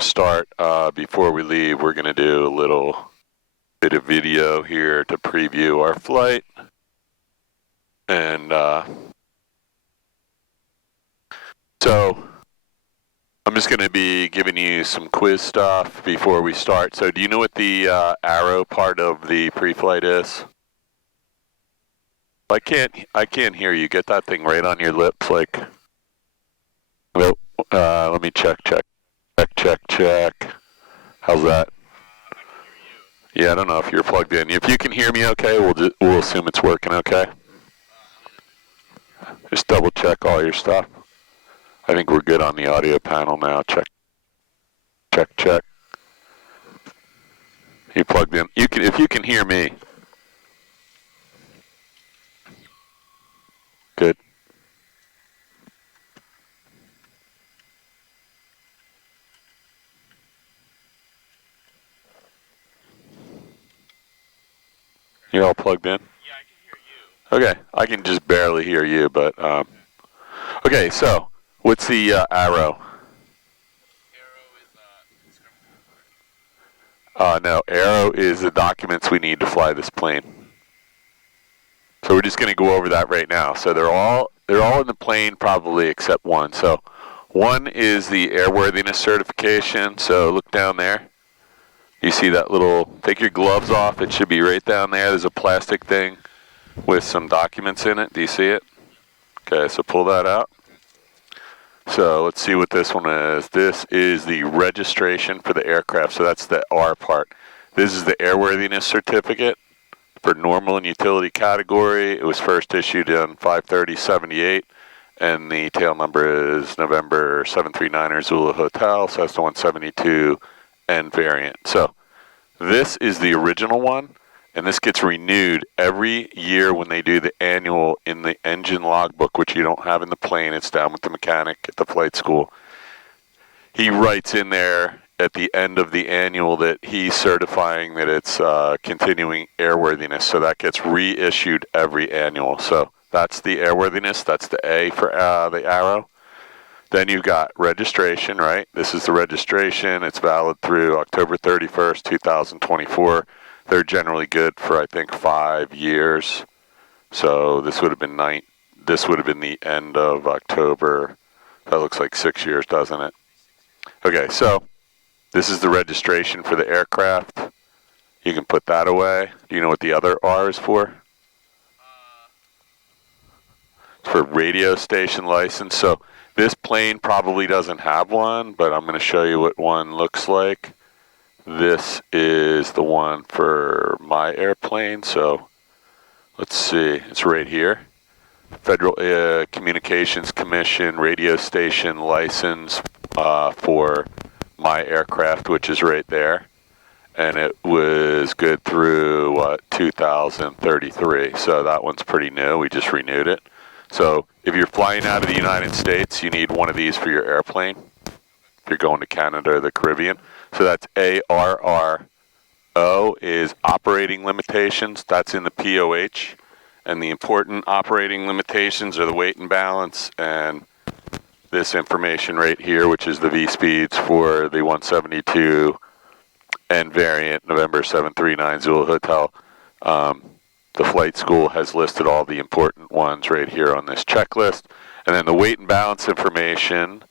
to start. Before we leave, we're going to do a little bit of video here to preview our flight. And so I'm just going to be giving you some quiz stuff before we start. So do you know what the arrow part of the pre-flight is? I can't hear you. Get that thing right on your lips, like. Well, let me check. How's that? Yeah, I don't know if you're plugged in. If you can hear me okay, we'll assume it's working okay. Just double check all your stuff. I think we're good on the audio panel now. Check. You plugged in. If you can hear me. Good. You're all plugged in? Yeah, I can hear you. Okay, I can just barely hear you, but, okay, so, what's the arrow? No, arrow is the documents we need to fly this plane. So we're just going to go over that right now. So they're all in the plane probably except one. So one is the airworthiness certification. So look down there. You see that little, take your gloves off. It should be right down there. There's a plastic thing with some documents in it. Do you see it? Okay, so pull that out. So let's see what this one is. This is the registration for the aircraft. So that's the R part. This is the airworthiness certificate for normal and utility category. It was first issued on 5/30/78, and the tail number is November 739er Zulu Hotel, Cessna 172 and variant. So this is the original one, and this gets renewed every year when they do the annual in the engine logbook, which you don't have in the plane. It's down with the mechanic at the flight school. He writes in there at the end of the annual that he's certifying that it's continuing airworthiness. So that gets reissued every annual. So that's the airworthiness. That's the A for the arrow. Then you've got registration, right? This is the registration. It's valid through October 31st, 2024. They're generally good for, I think, 5 years. So this would have been the end of October. That looks like 6 years, doesn't it? Okay, so this is the registration for the aircraft. You can put that away. Do you know what the other R is for? It's for radio station license. So this plane probably doesn't have one, but I'm going to show you what one looks like. This is the one for my airplane. So let's see. It's right here. Federal Communications Commission radio station license for my aircraft, which is right there. And it was good through 2033. So that one's pretty new. We just renewed it. So if you're flying out of the United States, you need one of these for your airplane. If you're going to Canada or the Caribbean. So that's ARR. O is operating limitations. That's in the POH. And the important operating limitations are the weight and balance and this information right here, which is the V speeds for the 172 and variant November 739 Zulu Hotel. The flight school has listed all the important ones right here on this checklist. And then the weight and balance information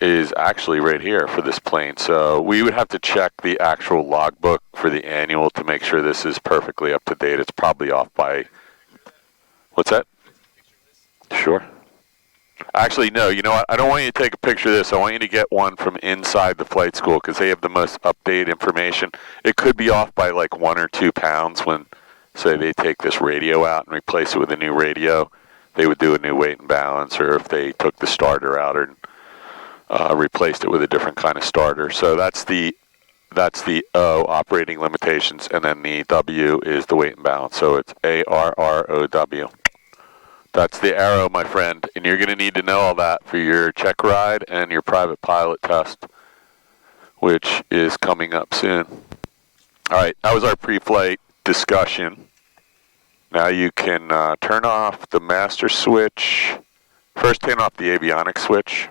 is actually right here for this plane. So we would have to check the actual logbook for the annual to make sure this is perfectly up to date. It's probably off by, what's that? Sure. Actually, no, you know what? I don't want you to take a picture of this. I want you to get one from inside the flight school because they have the most up-to-date information. It could be off by like 1 or 2 pounds when, say, they take this radio out and replace it with a new radio. They would do a new weight and balance, or if they took the starter out or replaced it with a different kind of starter. So that's the O, operating limitations, and then the W is the weight and balance. So it's ARROW. That's the arrow, my friend, and you're going to need to know all that for your check ride and your private pilot test, which is coming up soon. All right, that was our pre-flight discussion. Now you can turn off the master switch. First, turn off the avionics switch.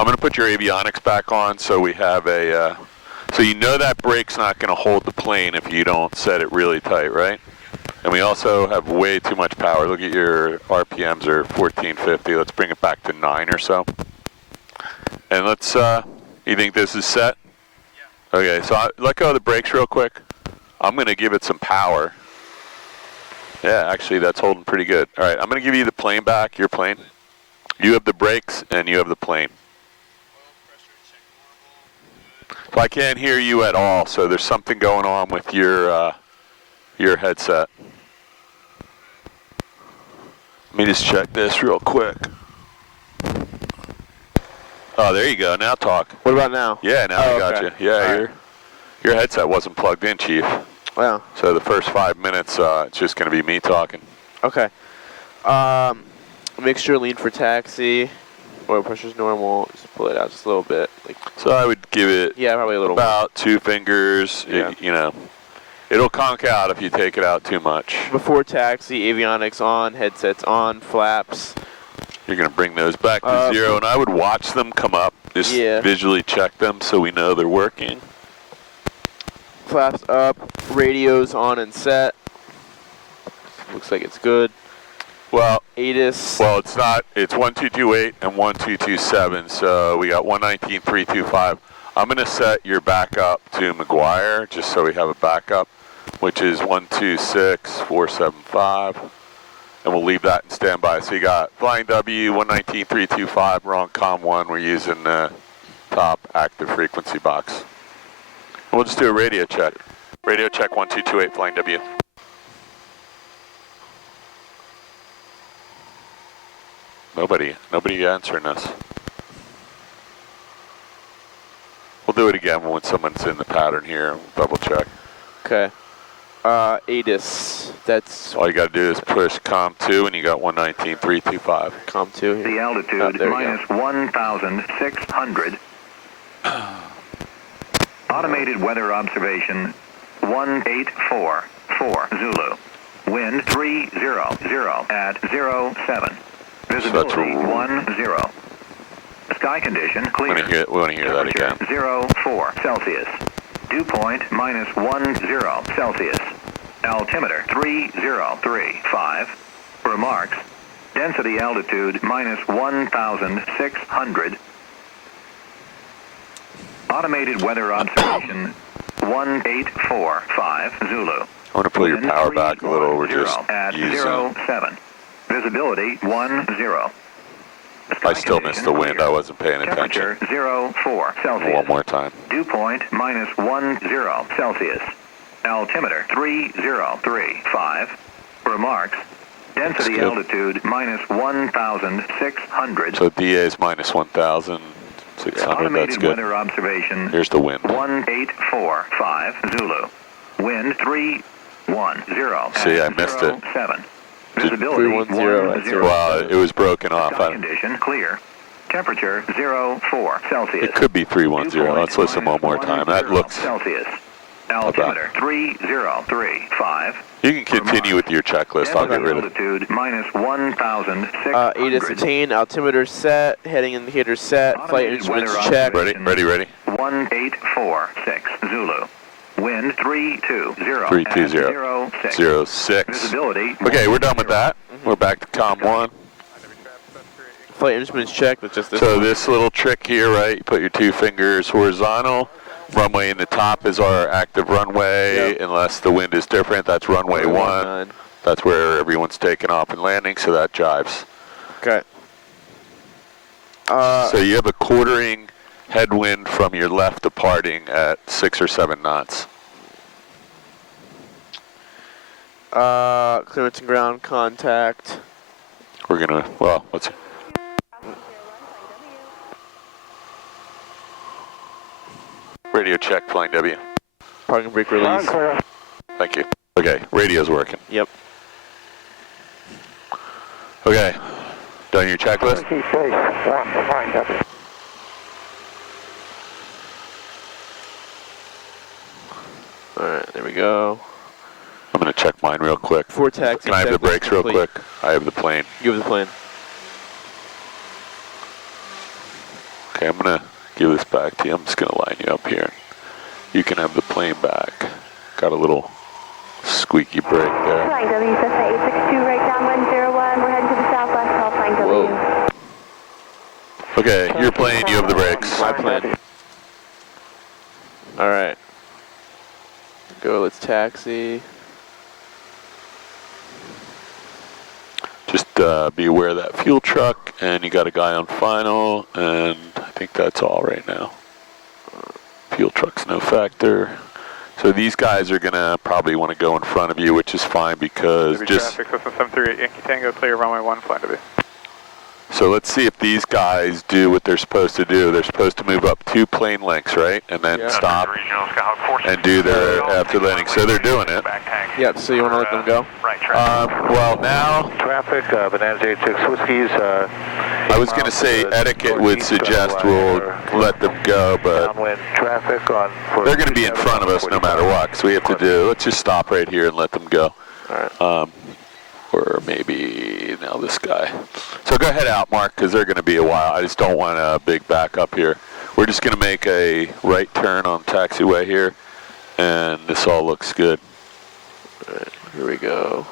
I'm going to put your avionics back on so we have a, so you know that brake's not going to hold the plane if you don't set it really tight, right? And we also have way too much power. Look at your RPMs are 1450. Let's bring it back to 9 or so. And let's, you think this is set? Yeah. Okay, so let go of the brakes real quick. I'm going to give it some power. Yeah, actually that's holding pretty good. All right, I'm going to give you the plane back, your plane. You have the brakes and you have the plane. So I can't hear you at all, so there's something going on with your headset. Let me just check this real quick. Oh, there you go. Now talk. What about now? Yeah, now I got okay. you. Yeah, right. your headset wasn't plugged in, Chief. Wow. So the first 5 minutes, it's just going to be me talking. Okay. Make sure lean for taxi. Oil pressure's normal. Just pull it out just a little bit. So I would give it probably a little about 2 fingers. Yeah. You know, it'll conk out if you take it out too much. Before taxi, avionics on, headsets on, flaps. You're going to bring those back to 0, and I would watch them come up. Just visually check them so we know they're working. Flaps up, radios on and set. Looks like it's good. Well, ATIS. Well, it's not. It's 1228 and 1227, so we got 119.325. I'm going to set your backup to McGuire, just so we have a backup, which is 126.475, and we'll leave that in standby. So you got Flying W, 119.325, we're on COM 1, we're using the top active frequency box. And we'll just do a radio check. Radio check 1228, Flying W. Nobody answering us. We'll do it again when someone's in the pattern here. We'll double check. Okay. ATIS. That's all you got to do is push COM 2 and you got 119.325. COM 2 here. The altitude minus 1,600. Automated weather observation 1844 Zulu. Wind 300 at 07. Visibility 10. Sky condition clear. We want to hear that again. 04 Celsius. Dew point minus 10 Celsius. Altimeter 3035. Remarks. Density altitude minus 1,600. Automated weather observation 1845 Zulu. I want to pull your power back a little. We're just at using 07. Visibility 10. I still missed the wind. I wasn't paying attention. Temperature 04 Celsius. One more time. Dew point minus 10 Celsius. Altimeter 3035. Remarks. Density altitude minus 1,600. So DA is minus 1,600. Automated That's good. weather observation. Here's the wind. 1845 Zulu. Wind 310. See, I missed it. 07. Visibility 310. Wow, it was broken off. Sky condition clear. Temperature 04 Celsius. It could be 310. Let's listen one more time. That looks Celsius. Altimeter 3035. You can continue with your checklist. I'll get rid of it. Altitude minus 1,600. ATIS attained, altimeter set, heading indicator set, flight instruments checked. Ready? 1846 Zulu. Wind 320. 320. 06. Visibility. Okay, we're done with that. We're back to COM 1. Flight instruments checked. It's just this So one. this little trick here, right? You put your 2 fingers horizontal. Runway in the top is our active runway, unless the wind is different. That's runway 1. That's where everyone's taking off and landing, so that jives. Okay. So you have a quartering headwind from your left departing at 6 or 7 knots. Clearance and ground contact. We're gonna, well, let's see. Radio check, Flying W. Parking brake release. Thank you. Okay, radio's working. Yep. Okay, done your checklist? Alright, there we go. I'm going to check mine real quick. Before taxi. Can I have the brakes real quick? I have the plane. You have the plane. Okay, I'm going to give this back to you. I'm just going to line you up here. You can have the plane back. Got a little squeaky brake there. Flying W, Cessna 862, right downwind 01. We're heading to the southwest, call flying W. Whoa. Okay, your plane, you have the brakes. My plane. Alright. Go, let's taxi. Just be aware of that fuel truck, and you got a guy on final, and I think that's all right now. Fuel truck's no factor. So these guys are gonna probably want to go in front of you, which is fine because just... Traffic, Cessna 738 Yankee Tango, clear runway 1, flying to be. So let's see if these guys do what they're supposed to do. They're supposed to move up 2 plane lengths, right? And then stop and do their after landing. So they're doing it. Yep, so you want to let them go? Well, now... Traffic, Bonanza 86 Whiskies. I was going to say etiquette would suggest we'll let them go, but Downwind traffic on... they're going to be in front of us no matter what. So we have to do... Let's just stop right here and let them go. Alright. Or maybe now this guy. So go ahead out, Mark, because they're going to be a while. I just don't want a big backup here. We're just going to make a right turn on taxiway here, and this all looks good. All right, here we go.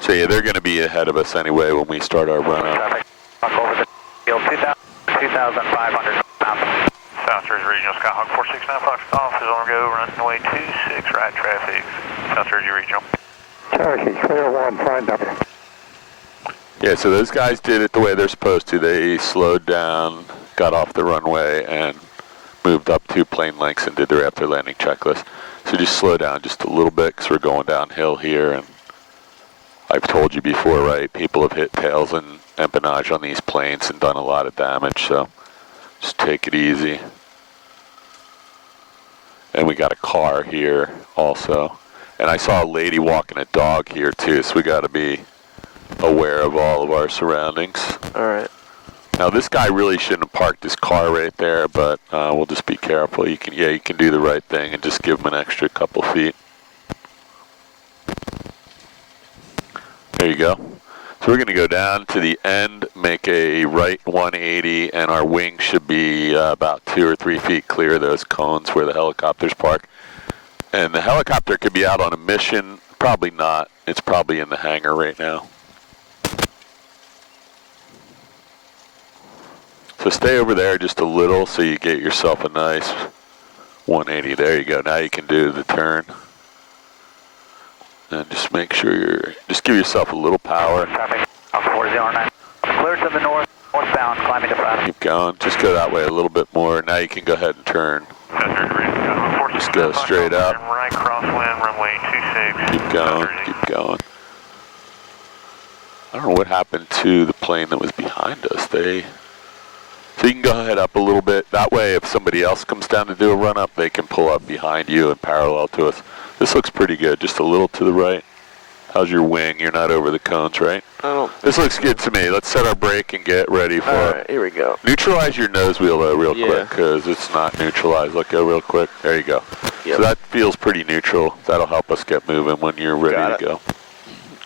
So yeah, they're going to be ahead of us anyway when we start our run up. Traffic, over the field, 2,500 pounds. South Jersey Regional Skyhawk 469 Fox Golf is on go, runway 26, right traffic. South Jersey Regional. Cherokee, clear 1, fine number. Yeah, so those guys did it the way they're supposed to. They slowed down, got off the runway, and moved up 2 plane lengths and did their after landing checklist. So just slow down just a little bit because we're going downhill here. And I've told you before, right? People have hit tails and empennage on these planes and done a lot of damage. So just take it easy. And we got a car here also. And I saw a lady walking a dog here too, so we got to be aware of all of our surroundings. All right. Now this guy really shouldn't have parked his car right there, but we'll just be careful. You can do the right thing and just give him an extra couple feet. There you go. So we're going to go down to the end, make a right 180, and our wing should be about 2 or 3 feet clear of those cones where the helicopters park. And the helicopter could be out on a mission. Probably not. It's probably in the hangar right now. So stay over there just a little so you get yourself a nice 180. There you go. Now you can do the turn. And just make sure just give yourself a little power. Traffic, 409. Clear to the north, northbound, climbing to flat. Keep going. Just go that way a little bit more. Now you can go ahead and turn. Just go straight up. Right crosswind, runway 26. Keep going, keep going. I don't know what happened to the plane that was behind us. So you can go ahead up a little bit. That way, if somebody else comes down to do a run up, they can pull up behind you and parallel to us. This looks pretty good, just a little to the right. How's your wing? You're not over the cones, right? I don't. This looks good to me. Let's set our brake and get ready for All right, here we go. Neutralize your nose wheel though real quick because it's not neutralized. Let go real quick. There you go. Yep. So that feels pretty neutral. That'll help us get moving when you're ready to go.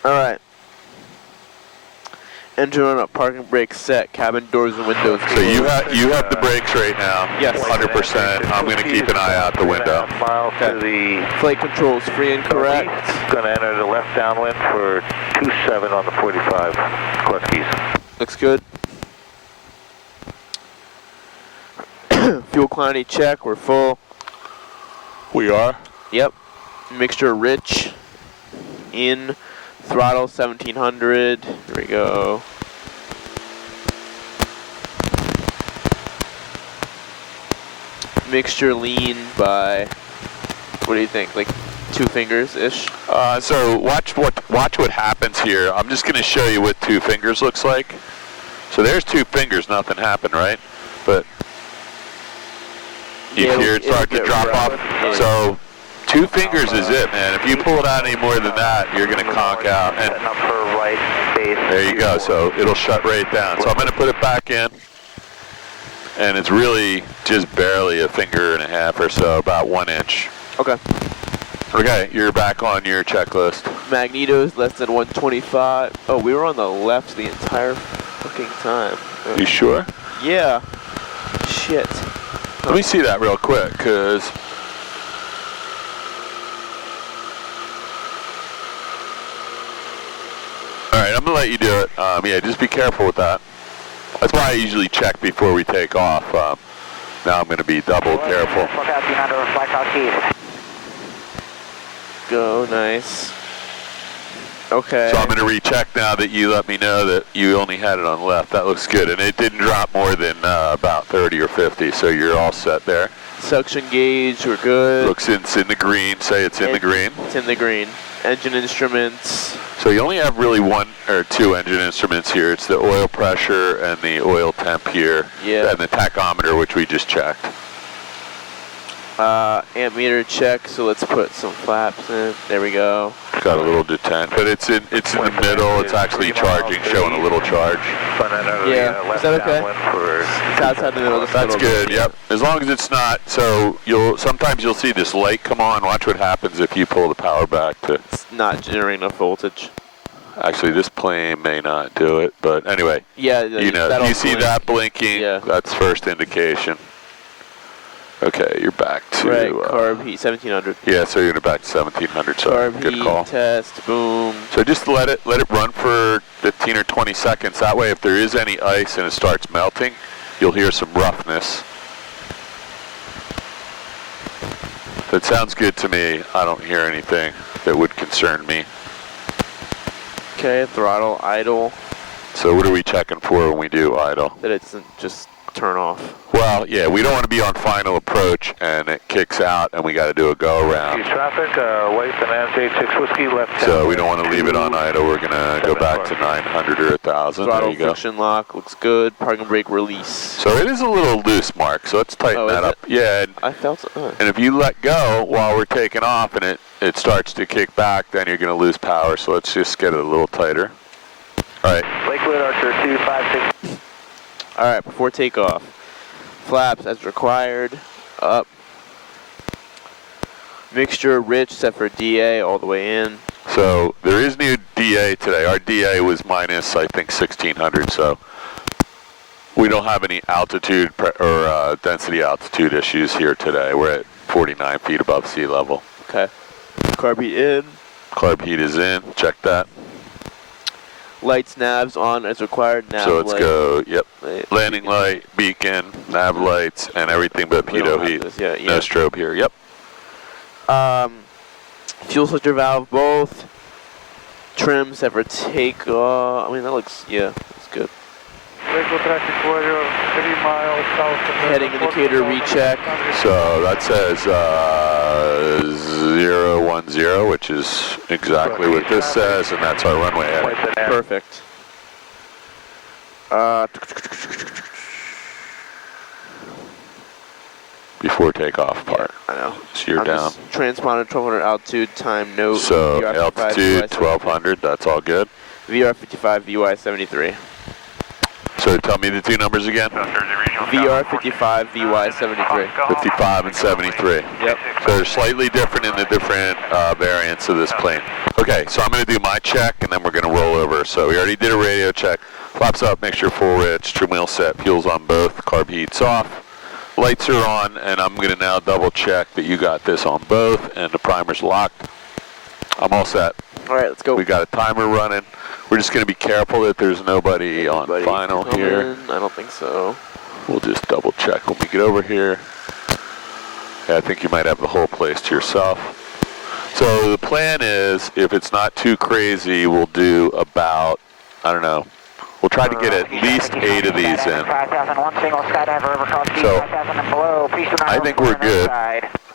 All right. Engine on up, parking brake set, cabin doors and windows. So you have the brakes right now. Yes. 100%. I'm going to keep an eye out the window. Mile to the Flight controls free and correct. Going to enter the left downwind for 27 on the 45 Huskies. Looks good. Fuel quantity check, we're full. We are. Yep. Mixture rich. In. Throttle 1700. Here we go. Mixture lean by, what do you think, like 2 fingers-ish? So watch what happens here. I'm just going to show you what 2 fingers looks like. So there's 2 fingers, nothing happened, right? But you hear it start to drop off. Yeah. So 2 fingers is it, man. If you pull it out any more than that, you're going to conk out. And there you go. So it'll shut right down. So I'm going to put it back in. And it's really just barely a finger and a half or so, about 1 inch. Okay. Okay, you're back on your checklist. Magnetos less than 125. Oh, we were on the left the entire fucking time. You sure? Yeah. shit. Let me see that real quick, because... Alright, I'm going to let you do it. Yeah, just be careful with that. That's why I usually check before we take off. Now I'm going to be double careful. Go, nice. Okay. So I'm going to recheck now that you let me know that you only had it on left. That looks good. And it didn't drop more than about 30 or 50, so you're all set there. Suction gauge, we're good. Looks it's in the green. Say it's in the green. It's in the green. Engine instruments. So you only have really one or two engine instruments here. It's the oil pressure and the oil temp here. Yeah. And the tachometer, which we just checked. Amp meter check, so let's put some flaps in. There we go. Got a little detent, but it's in the middle. It's actually charging, showing a little charge. Yeah, is that okay? It's outside the middle. That's good. Yep. As long as it's not. So sometimes you'll see this light come on. Watch what happens if you pull the power back to. It's not generating enough voltage. Actually, this plane may not do it, but anyway. Yeah. You know, you see that blinking. Yeah. That's first indication. Okay, you're back to... Right, carb heat, 1700. Yeah, so you're back to 1700, so carb good heat, call. test, boom. So just let it run for 15 or 20 seconds. That way, if there is any ice and it starts melting, you'll hear some roughness. If it sounds good to me, I don't hear anything that would concern me. Okay, throttle, idle. So what are we checking for when we do idle? That it doesn't just turn off. Well, yeah, we don't want to be on final approach and it kicks out and we got to do a go around. Traffic, wait for Nancy 6 Whiskey left. So we don't want to leave it on idle. We're going to go back to 900 or 1,000. Throttle there you go. friction lock looks good. Parking brake release. So it is a little loose, Mark, so let's tighten that up. Yeah, I felt it. and if you let go while we're taking off and it starts to kick back, then you're going to lose power. So let's just get it a little tighter. All right. Lakewood Archer 256. All right, before takeoff. Flaps as required. Up. Mixture rich, set for DA all the way in. So there is new DA today. Our DA was minus, I think, 1,600. So we don't have any altitude or density altitude issues here today. We're at 49 feet above sea level. Okay. Carb heat in. Carb heat is in. Check that. Lights, navs on as required. Nav So let's light. go, yep. Light. Landing light, beacon, nav lights, and everything but We don't pitot have heat. this yet, No yeah. strobe here, yep. Fuel filter valve both. Trim set for takeoff. I mean, that looks, yeah, that's good. Lakewood traffic 3 miles south of Heading indicator recheck. So that says 010, which is exactly what this says, and that's our runway heading. Perfect. Before takeoff part. I know. So you're I'm down. just transponder 1200 altitude, time note. So VR 55, altitude, VY 1200, that's all good. VR 55, VY 73. So tell me the two numbers again. VR 55, VY 73. 55 and 73. Yep. So they're slightly different in the different variants of this plane. Okay, so I'm going to do my check, and then we're going to roll over. So we already did a radio check. Flaps up, make sure full rich, trim wheel set, fuel's on both, carb heat's off. Lights are on, and I'm going to now double check that you got this on both, and the primer's locked. I'm all set. All right, let's go. We got a timer running. We're just going to be careful that there's nobody on final here. I don't think so. We'll just double check when we get over here. Yeah, I think you might have the whole place to yourself. So the plan is, if it's not too crazy, we'll do about, I don't know, we'll try to get at least 8 of these in. So I think we're good.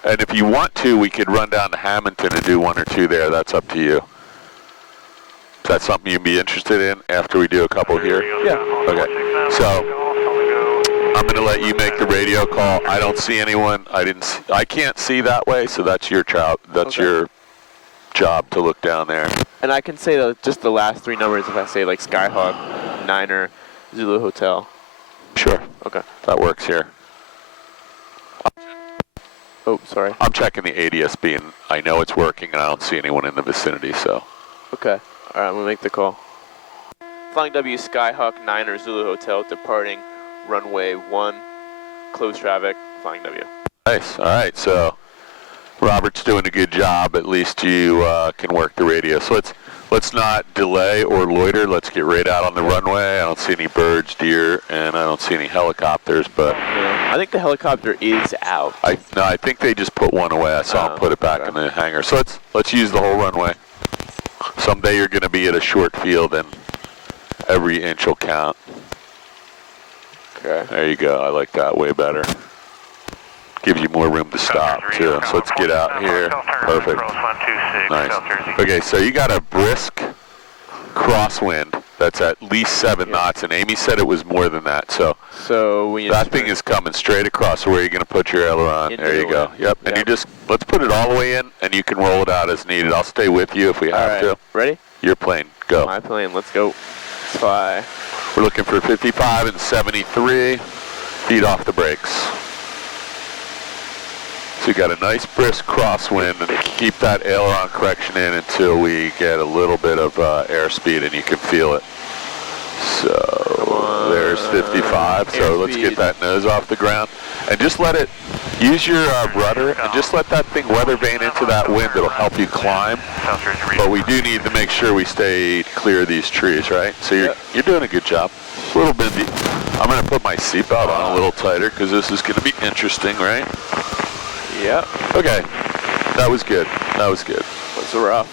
And if you want to, we could run down to Hamilton and do 1 or 2 there. That's up to you. Is that something you'd be interested in after we do a couple here? Yeah. Okay. So I'm going to let you make the radio call. I don't see anyone. I can't see that way, so that's your job. That's your job to look down there. And I can say just the last 3 numbers if I say like Skyhawk, Niner, Zulu Hotel. Sure. Okay. That works here. Oh, sorry. I'm checking the ADSB, and I know it's working, and I don't see anyone in the vicinity, so. Okay. All right, I'm going to make the call. Flying W Skyhawk, Niner, Zulu Hotel, departing runway 1, close traffic, flying W. Nice. All right. So Robert's doing a good job. At least you can work the radio. So let's not delay or loiter. Let's get right out on the runway. I don't see any birds, deer, and I don't see any helicopters. But Yeah. I think the helicopter is out. I think they just put one away. I saw them put it back in the hangar. So let's use the whole runway. Someday you're going to be at a short field, and every inch will count. Okay. There you go. I like that way better. Gives you more room to stop too. So let's get out here. Perfect. Nice. Okay, so you got a brisk crosswind that's at least 7 knots, and Amy said it was more than that. So that thing is coming straight across. So where are you going to put your aileron? There you go. Yep. And you just let's put it all the way in, and you can roll it out as needed. I'll stay with you if we have to. Ready? Your plane. Go. My plane. Let's go. Let's fly. We're looking for 55 and 73. Feet off the brakes. So you got a nice brisk crosswind, and keep that aileron correction in until we get a little bit of airspeed and you can feel it. So there's 55. So let's get that nose off the ground. And just let it, use your rudder, and just let that thing weather vane into that wind. It'll help you climb. But we do need to make sure we stay clear of these trees, right? So you're doing a good job. A little busy. I'm going to put my seatbelt on a little tighter because this is going to be interesting, right? Yep. Okay. That was good. That was good. What's rough?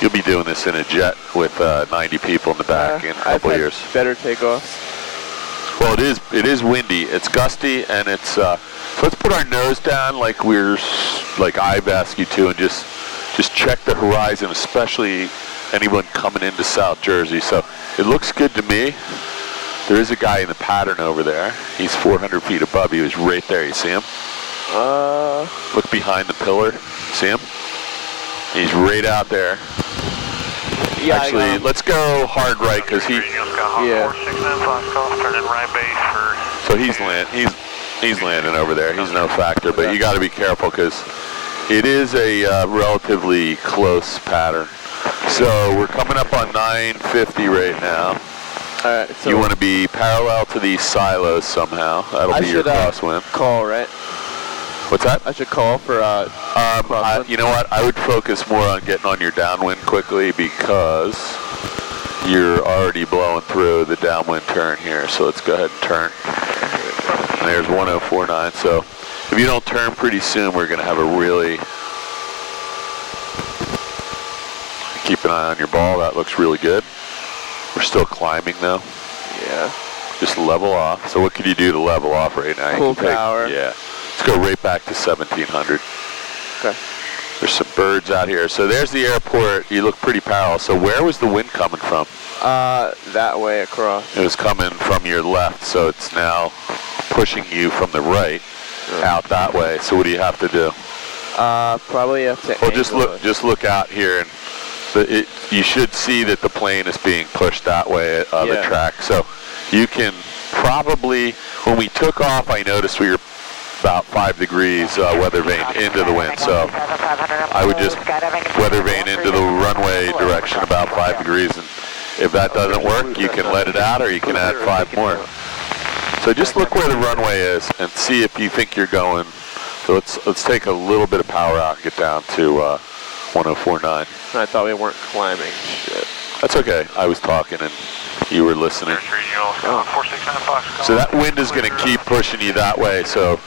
You'll be doing this in a jet with 90 people in the back in a couple I've had years. better takeoffs. Well, it is windy. It's gusty, and it's. So let's put our nose down like I've asked you to, and just check the horizon, especially anyone coming into South Jersey. So it looks good to me. There is a guy in the pattern over there. He's 400 feet above. He was right there. You see him? Look behind the pillar. See him? He's right out there. Yeah, actually, let's go hard right because he. Yeah. So he's landing over there. He's no factor, but you got to be careful because it is a relatively close pattern. So we're coming up on 950 right now. All right. So you want to be parallel to these silos somehow. That'll be your crosswind. Call, right? What's that? I should call for you know what? I would focus more on getting on your downwind quickly because you're already blowing through the downwind turn here. So let's go ahead and turn. And there's 1049. So if you don't turn pretty soon, we're going to have a really... Keep an eye on your ball. That looks really good. We're still climbing though. Yeah. Just level off. So what could you do to level off right now? Full power. Yeah. Let's go right back to 1700. Okay. There's some birds out here. So there's the airport. You look pretty parallel. So where was the wind coming from? That way across. It was coming from your left, so it's now pushing you from the right out that way. So what do you have to do? Probably have to. Well, just look out here, and you should see that the plane is being pushed that way of the track. So you can probably, when we took off, I noticed we were about 5 degrees weather vane into the wind. So I would just weather vane into the runway direction about 5 degrees. And if that doesn't work, you can let it out or you can add 5 more. So just look where the runway is and see if you think you're going. So let's take a little bit of power out and get down to 1049. I thought we weren't climbing. Shit. That's okay. I was talking and you were listening. So that wind is going to keep pushing you that way. So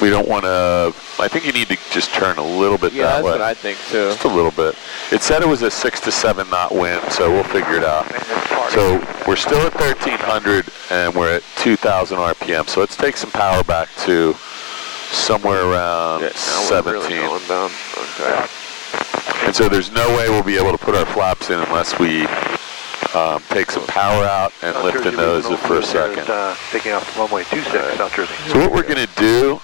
we don't want to. I think you need to just turn a little bit that way. Yeah, that's what I think too. Just a little bit. It said it was a 6 to 7 knot wind, so we'll figure it out. So we're still at 1300 and we're at 2000 RPM. So let's take some power back to somewhere around 17. We're really going down. Okay. And so there's no way we'll be able to put our flaps in unless we take some power out and lift the nose for a second. Taking off runway 26, South Jersey. So what we're going to do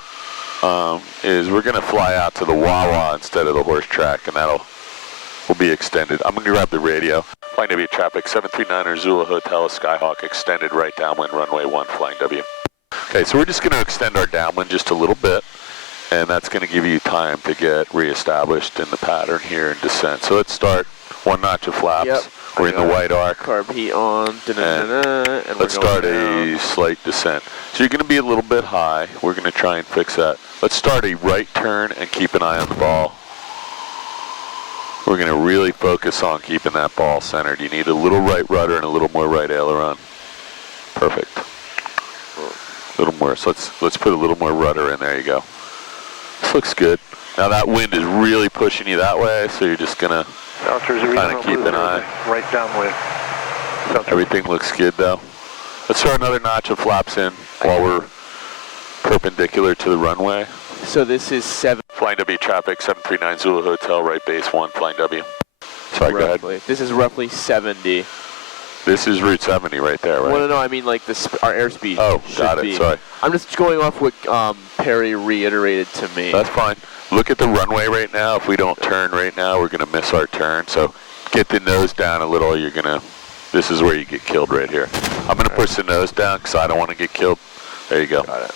is we're going to fly out to the Wawa instead of the horse track, and will be extended. I'm going to grab the radio. Flying W traffic, 739er Zulu Hotel Skyhawk, extended right downwind runway 1, flying W. Okay, so we're just going to extend our downwind just a little bit, and that's going to give you time to get reestablished in the pattern here in descent. So let's start 1 notch of flaps. Yep. We're in the white arc. Carb heat on. And Let's start a slight descent. So you're going to be a little bit high. We're going to try and fix that. Let's start a right turn and keep an eye on the ball. We're going to really focus on keeping that ball centered. You need a little right rudder and a little more right aileron. Perfect. A little more. So let's put a little more rudder in. There you go. This looks good. Now that wind is really pushing you that way, so you're just going to kind of keep an eye. Right downwind. Everything looks good though. Let's throw another notch of flaps in while we're perpendicular to the runway. So this is 7. Flying W traffic, 739 Zulu Hotel, right base 1, Flying W. Sorry, go ahead. This is roughly 70. This is Route 70 right there, right? Well, no, I mean like our airspeed. Oh, got it, be. sorry. I'm just going off what Perry reiterated to me. That's fine. Look at the runway right now. If we don't turn right now, we're going to miss our turn. So get the nose down a little. You're going to, this is where you get killed right here. I'm going to push the nose down because I don't want to get killed. There you go. Got it.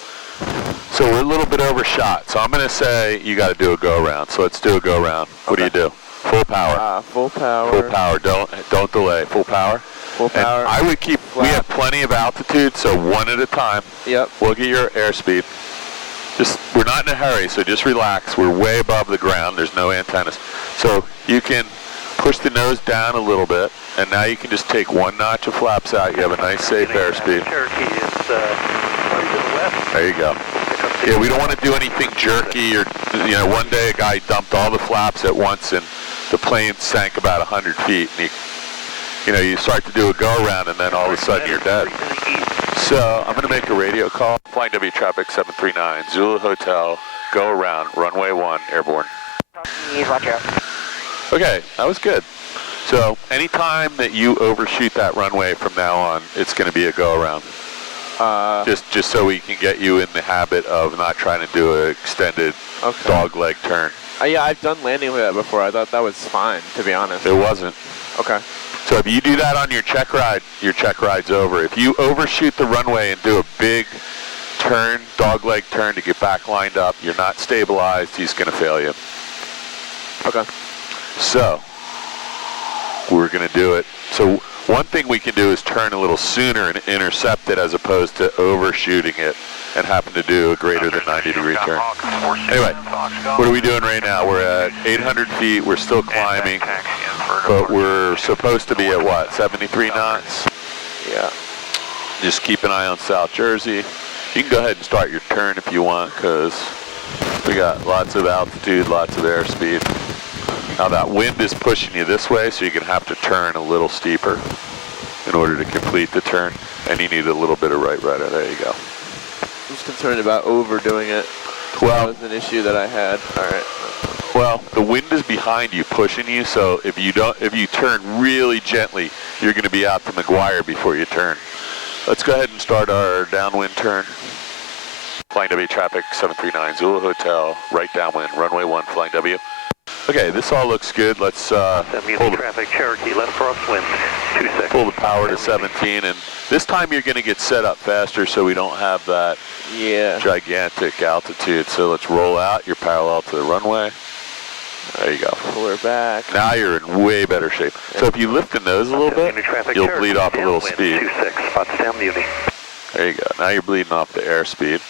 So we're a little bit overshot. So I'm going to say you got to do a go around. So let's do a go around. What do you do? Full power. Full power. Full power. Don't delay. Full power. Full power. And I would keep. Flap. We have plenty of altitude, so one at a time. Yep. Look at your airspeed. We're not in a hurry, so just relax. We're way above the ground. There's no antennas. So you can push the nose down a little bit, and now you can just take one notch of flaps out. You have a nice, safe airspeed. Cherokee is to the west. There you go. Yeah, we don't want to do anything jerky or, one day a guy dumped all the flaps at once and the plane sank about 100 feet. And you start to do a go-around and then all of a sudden you're dead. So I'm going to make a radio call. Flying W traffic 739, Zulu Hotel, go around, runway 1, airborne. Watch out. Okay, that was good. So anytime that you overshoot that runway from now on, it's going to be a go around. Just so we can get you in the habit of not trying to do an extended dog leg turn. Yeah, I've done landing like that before. I thought that was fine, to be honest. It wasn't. Okay. So if you do that on your check ride's over. If you overshoot the runway and do a big turn, dog leg turn to get back lined up, you're not stabilized, he's going to fail you. Okay. So we're going to do it. So one thing we can do is turn a little sooner and intercept it as opposed to overshooting it and happen to do a greater than 90-degree turn. Anyway, what are we doing right now? We're at 800 feet. We're still climbing, but we're supposed to be at what, 73 knots? Yeah. Just keep an eye on South Jersey. You can go ahead and start your turn if you want because we got lots of altitude, lots of airspeed. Now that wind is pushing you this way, so you're going to have to turn a little steeper in order to complete the turn, and you need a little bit of right rudder. There you go. I'm just concerned about overdoing it. Well, that was an issue that I had. All right. Well, the wind is behind you, pushing you, so if you turn really gently, you're going to be out to McGuire before you turn. Let's go ahead and start our downwind turn. Flying W traffic, 739 Zulu Hotel, right downwind, runway 1, Flying W. Okay, this all looks good. Let's pull traffic, Cherokee, left crosswind, 26. Pull the power to 17, and this time you're going to get set up faster so we don't have that gigantic altitude. So let's roll out. You're parallel to the runway. There you go. Pull her back. Now you're in way better shape. So if you lift the nose a little bit, you'll bleed off a little speed. 26, Potsdam Muni. There you go. Now you're bleeding off the airspeed.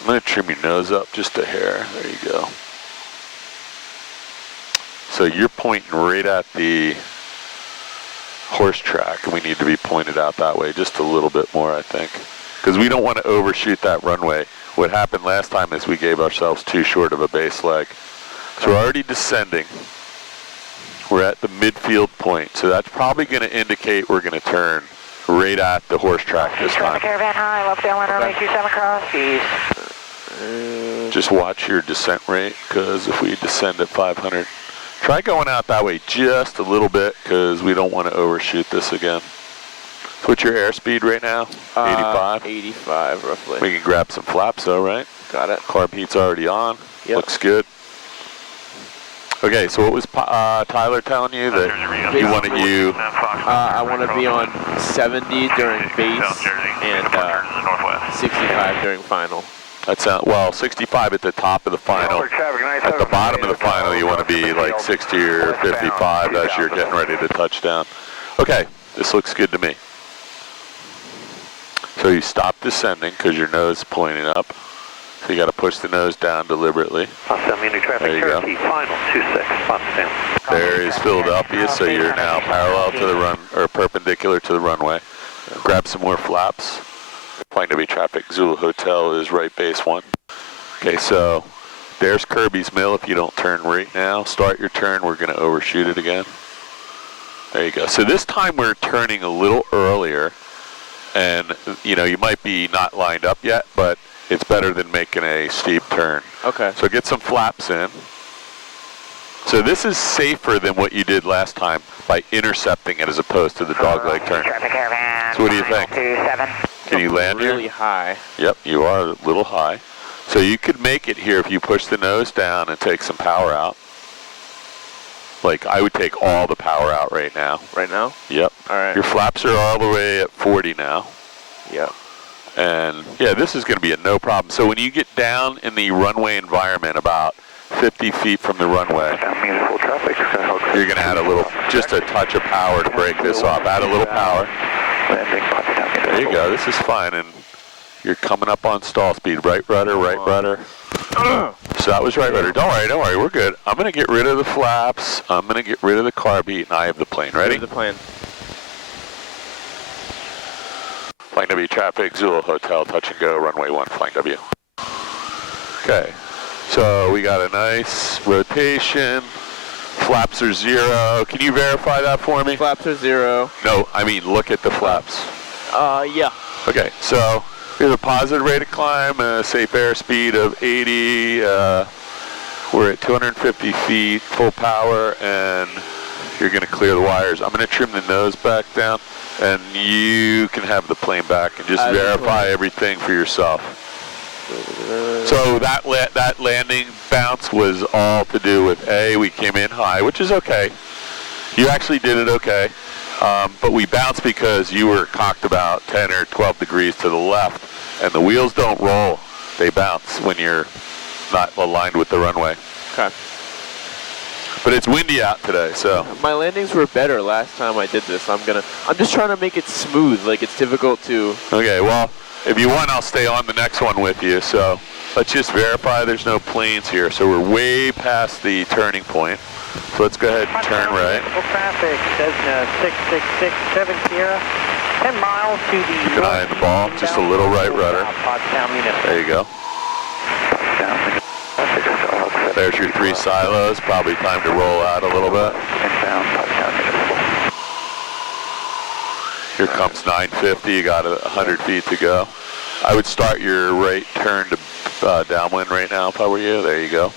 I'm going to trim your nose up just a hair. There you go. So you're pointing right at the horse track, and we need to be pointed out that way just a little bit more, I think, because we don't want to overshoot that runway. What happened last time is we gave ourselves too short of a base leg. So we're already descending. We're at the midfield point, so that's probably going to indicate we're going to turn right at the horse track this time. Caravan high, left downwind, runway 27 cross, east. Just watch your descent rate, because if we descend at 500, try going out that way just a little bit, because we don't want to overshoot this again. What's your airspeed right now? 85? 85, roughly. We can grab some flaps though, right? Got it. Carb heat's already on. Yep. Looks good. Okay, so what was Tyler telling you that you wanted I want to be on 70 during base and 65 during final. That's well, 65 at the top of the final. At the bottom of the final, you want to be like 60 or 55 as you're getting ready to touch down. Okay, this looks good to me. So you stop descending because your nose is pointing up. So you got to push the nose down deliberately. There you go. There is Philadelphia, so you're now parallel to the run, or perpendicular to the runway. Grab some more flaps. Flying W traffic, Zulu Hotel is right base 1. Okay, so there's Kirby's Mill if you don't turn right now. Start your turn, we're going to overshoot it again. There you go. So this time we're turning a little earlier, and you know, you might be not lined up yet, but it's better than making a steep turn. Okay. So get some flaps in. So this is safer than what you did last time by intercepting it as opposed to the dogleg turn. So what do you think? Can you land really here? high? Yep, you are a little high. So you could make it here if you push the nose down and take some power out. Like I would take all the power out right now. Right now? Yep. All right. Your flaps are all the way at 40 now. Yep. And yeah, this is going to be a no problem. So when you get down in the runway environment about 50 feet from the runway, you're going to add a little, just a touch of power to break this off. Add a little power. There you go. This is fine. And you're coming up on stall speed. Right rudder, right rudder. So that was right rudder. Don't worry. We're good. I'm going to get rid of the flaps. I'm going to get rid of the carb heat, and I have the plane. Ready? The plane. Flying W traffic, Zulu Hotel, touch and go, runway 1, flying W. Okay, so we got a nice rotation. Flaps are 0. Can you verify that for me? Flaps are 0. No, I mean look at the flaps. Yeah. Okay, so we have a positive rate of climb, a safe airspeed of 80. We're at 250 feet, full power, and you're going to clear the wires. I'm going to trim the nose back down, and you can have the plane back and just verify everything for yourself. So that landing bounce was all to do with we came in high, which is okay. You actually did it okay, but we bounced because you were cocked about 10 or 12 degrees to the left, and the wheels don't roll; they bounce when you're not aligned with the runway. Okay. But it's windy out today, so. My landings were better last time I did this. I'm just trying to make it smooth. Like it's difficult to. Okay, well, if you want, I'll stay on the next one with you. So let's just verify there's no planes here. So we're way past the turning point. So let's go ahead and turn right. Traffic, Cessna 66670, 10 miles to the. Keep an eye on the ball, just a little right rudder. There you go. There's your 3 silos, probably time to roll out a little bit. Here comes 950, you got 100 feet to go. I would start your right turn to downwind right now if I were you, there you go.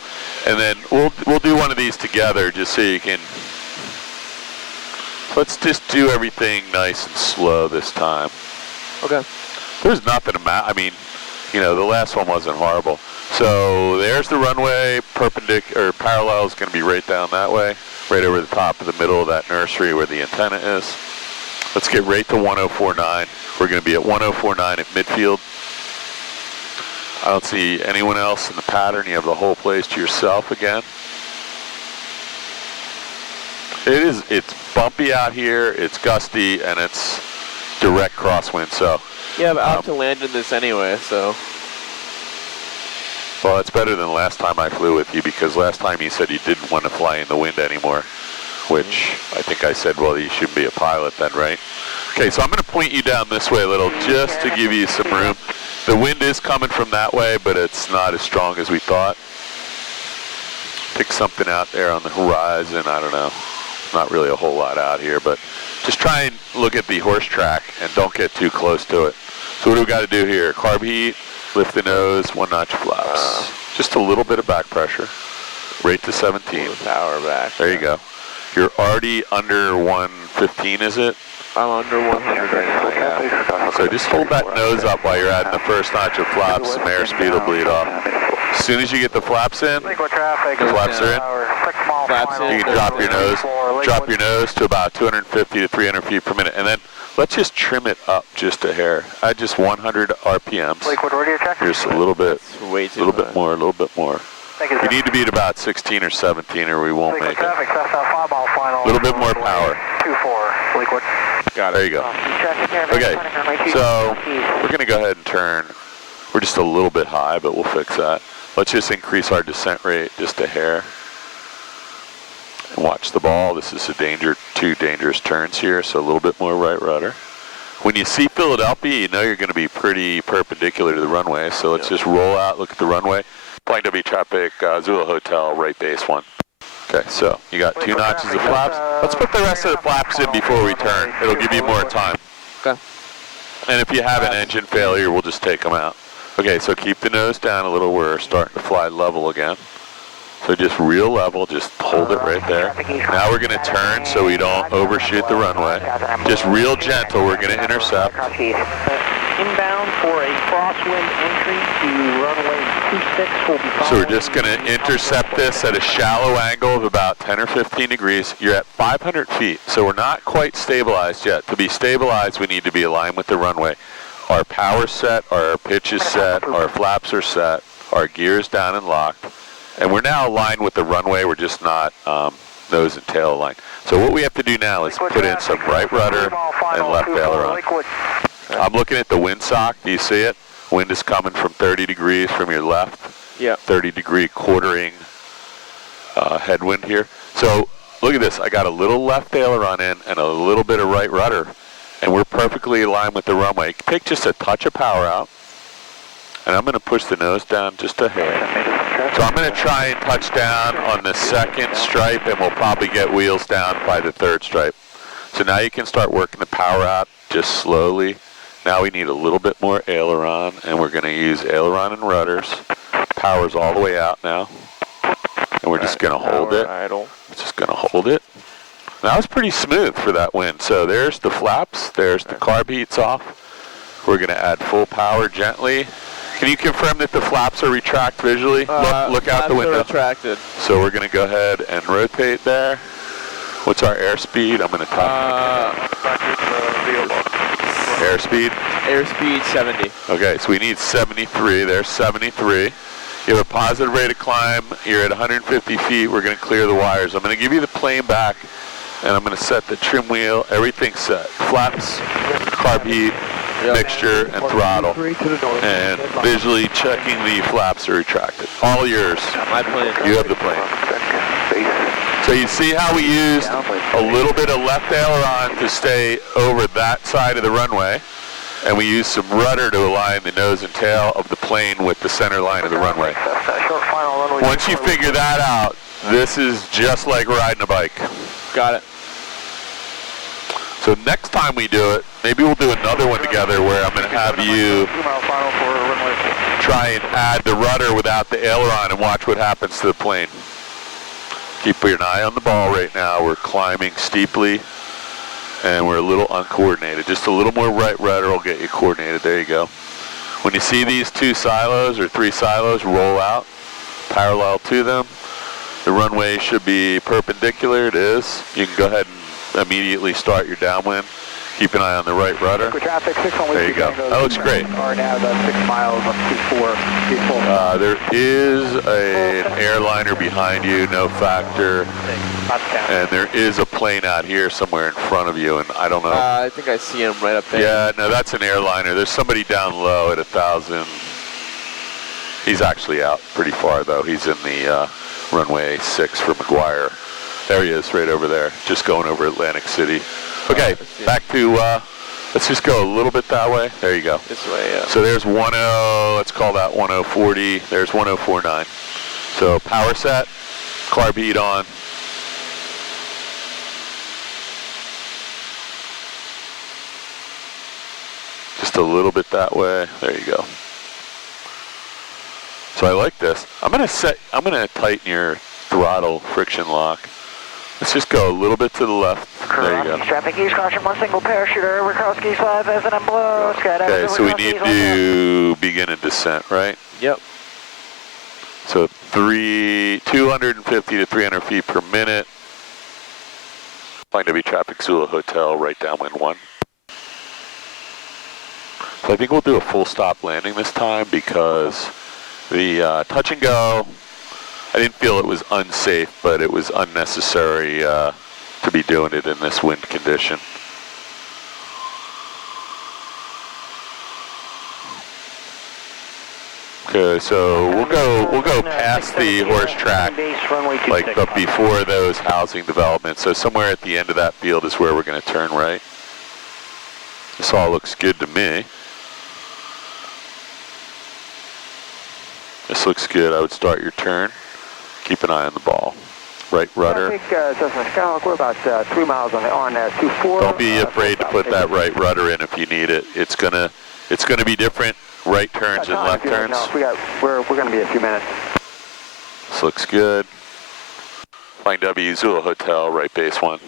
And then we'll do one of these together just so you can, let's just do everything nice and slow this time. Okay. There's nothing to I mean, you know, the last one wasn't horrible. So there's the runway, perpendicular, parallel is going to be right down that way, right over the top of the middle of that nursery where the antenna is. Let's get right to 1049. We're going to be at 1049 at midfield. I don't see anyone else in the pattern. You have the whole place to yourself again. It's bumpy out here, it's gusty, and it's direct crosswind, so. Yeah, but I have to land in this anyway, so. Well, it's better than last time I flew with you, because last time you said you didn't want to fly in the wind anymore, which I think I said, well, you shouldn't be a pilot then, right? Okay, so I'm going to point you down this way a little just to give you some room. The wind is coming from that way, but it's not as strong as we thought. Pick something out there on the horizon, I don't know. Not really a whole lot out here, but just try and look at the horse track and don't get too close to it. So what do we got to do here? Carb heat. Lift the nose, 1 notch flaps. Just a little bit of back pressure. Rate to 17. Power back. There you go. You're already under 115, is it? I'm under 100 right now, yeah. So just hold that nose up while you're adding the first notch of flaps. Some airspeed will bleed off. As soon as you get the flaps in, the flaps are in. Flaps in. You can drop your nose to about 250 to 300 feet per minute. And then let's just trim it up just a hair. I just 100 RPMs. Lakewood radio traffic. Just a little bit, Way a too little bit high. more, a little bit more. Thank you, We need to be at about 16 or 17 or we won't Lakewood make it. traffic, Cessna 5 mile final. A little bit more power. 2-4, Lakewood. Got There it. you go. Traffic here, Okay, running runway 2. so we're going to go ahead and turn. We're just a little bit high, but we'll fix that. Let's just increase our descent rate just a hair. And watch the ball. This is two dangerous turns here, so a little bit more right rudder. When you see Philadelphia, you know you're going to be pretty perpendicular to the runway, so let's just roll out, look at the runway. Plane W traffic, Zulu Hotel, right base 1. Okay, so you got 2 notches of flaps. Let's put the rest of the flaps in before we turn. It'll give you more time. Okay. And if you have an engine failure, we'll just take them out. Okay, so keep the nose down a little. We're starting to fly level again. So just real level, just hold it right there. Now we're going to turn so we don't overshoot the runway. Just real gentle, we're going to intercept. Inbound for a crosswind entry to runway 26 will be So we're just going to intercept this at a shallow angle of about 10 or 15 degrees. You're at 500 feet, so we're not quite stabilized yet. To be stabilized, we need to be aligned with the runway. Our power's set, our pitch is set, our flaps are set, our gear's down and locked. And we're now aligned with the runway. We're just not nose and tail aligned. So what we have to do now is put in some right rudder and left aileron. I'm looking at the windsock. Do you see it? Wind is coming from 30 degrees from your left. Yeah. 30-degree quartering headwind here. So look at this. I got a little left aileron in and a little bit of right rudder. And we're perfectly aligned with the runway. Take just a touch of power out. And I'm going to push the nose down just a hair. So I'm going to try and touch down on the second stripe, and we'll probably get wheels down by the third stripe. So now you can start working the power out just slowly. Now we need a little bit more aileron, and we're going to use aileron and rudders. Power's all the way out now. And we're just going to hold it. Idle. Just going to hold it. That was pretty smooth for that wind. So there's the flaps. There's the carb heats off. We're going to add full power gently. Can you confirm that the flaps are retract visually? Look out the window. Flaps are retracted. So we're going to go ahead and rotate there. What's our airspeed? I'm going to talk. Airspeed? Airspeed 70. Okay, so we need 73. There's 73. You have a positive rate of climb. You're at 150 feet. We're going to clear the wires. I'm going to give you the plane back, and I'm going to set the trim wheel. Everything's set. Flaps, carb heat, mixture, and throttle. And visually checking the flaps are retracted. All yours. My plane. You have the plane. So you see how we used a little bit of left aileron to stay over that side of the runway, and we used some rudder to align the nose and tail of the plane with the center line of the runway. Once you figure that out, this is just like riding a bike. Got it. So next time we do it, maybe we'll do another one together where I'm going to have you try and add the rudder without the aileron and watch what happens to the plane. Keep your eye on the ball right now. We're climbing steeply and we're a little uncoordinated. Just a little more right rudder will get you coordinated. There you go. When you see these 2 silos or 3 silos roll out parallel to them, the runway should be perpendicular. It is. You can go ahead and immediately start your downwind. Keep an eye on the right rudder. There you go. That looks great. There is an airliner behind you, no factor. And there is a plane out here somewhere in front of you, and I don't know. I think I see him right up there. Yeah, no, that's an airliner. There's somebody down low at 1,000. He's actually out pretty far, though. He's in the runway 6 for McGuire. There he is, right over there, just going over Atlantic City. Okay, back to, let's just go a little bit that way. There you go. This way, yeah. So there's 10, let's call that 1040. There's 1049. So power set, carb heat on. Just a little bit that way. There you go. So I like this. I'm gonna tighten your throttle friction lock. Let's just go a little bit to the left. There you go. Traffic east, caution, 1 single parachuter, over cross keys 5, as and below. Okay, so we need to begin a descent, right? Yep. So 250 to 300 feet per minute. Plane to be traffic Zulu Hotel, right downwind 1. So I think we'll do a full stop landing this time because the touch and go, I didn't feel it was unsafe, but it was unnecessary to be doing it in this wind condition. Okay, so we'll go past the horse track, like up before those housing developments. So somewhere at the end of that field is where we're going to turn right. This all looks good to me. This looks good. I would start your turn. Keep an eye on the ball. Right rudder. I think Cessna Skyhawk, we're about 3 miles on 24. Don't be afraid to put that right rudder in if you need it. It's gonna be different. Right turns and left turns. No, we're going to be a few minutes. This looks good. Flying W, Zulu Hotel, right base 1.